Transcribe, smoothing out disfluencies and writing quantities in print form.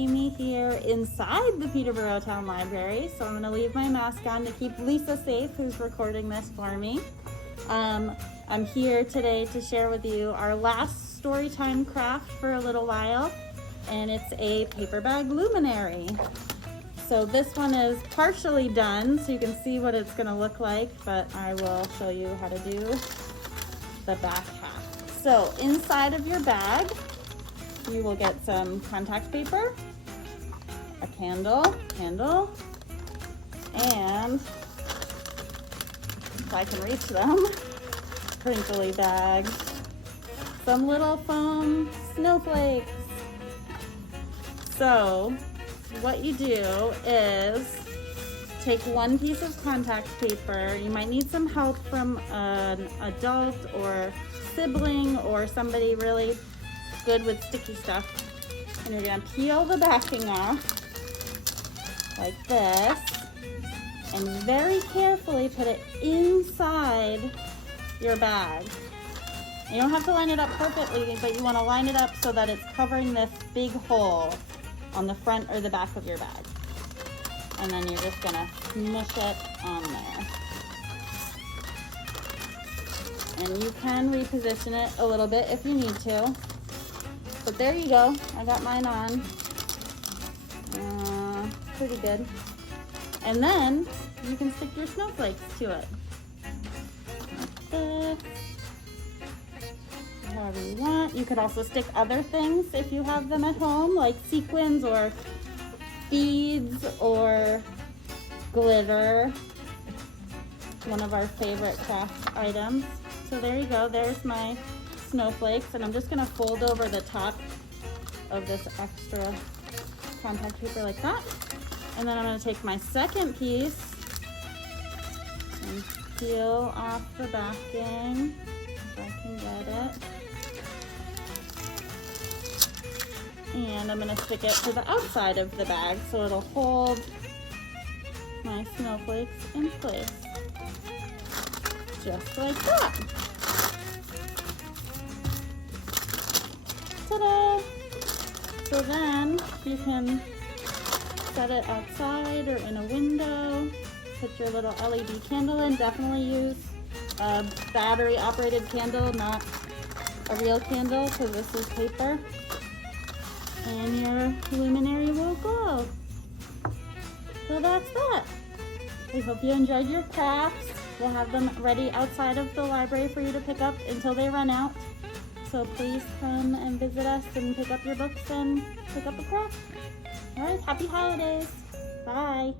Amy here inside the Peterborough Town Library. So I'm going to leave my mask on to keep Lisa safe, who's recording this for me. I'm here today to share with you our last storytime craft for a little while, and it's a paper bag luminary. So this one is partially done, so you can see what it's going to look like, but I will show you how to do the back half. So inside of your bag, you will get some contact paper, a candle, and if I can reach them, crinkly bags, some little foam snowflakes. So what you do is take one piece of contact paper. You might need some help from an adult or sibling or somebody really good with sticky stuff. And you're gonna peel the backing off like this and very carefully put it inside your bag. You don't have to line it up perfectly, but you want to line it up so that it's covering this big hole on the front or the back of your bag. And then you're just gonna smush it on there. And you can reposition it a little bit if you need to. But there you go, I got mine on. Pretty good. And then you can stick your snowflakes to it. Like this. However you want. You could also stick other things if you have them at home, like sequins or beads or glitter. One of our favorite craft items. So there you go, there's my snowflakes, and I'm just gonna fold over the top of this extra contact paper like that. And then I'm gonna take my second piece and peel off the backing, if I can get it. And I'm gonna stick it to the outside of the bag so it'll hold my snowflakes in place. Just like that. Ta-da! So then you can set it outside or in a window. Put your little LED candle in. Definitely use a battery operated candle, not a real candle, because this is paper. And your luminary will glow. So that's that. We hope you enjoyed your crafts. We'll have them ready outside of the library for you to pick up until they run out. So please come and visit us and pick up your books and pick up a craft. All right, happy holidays. Bye.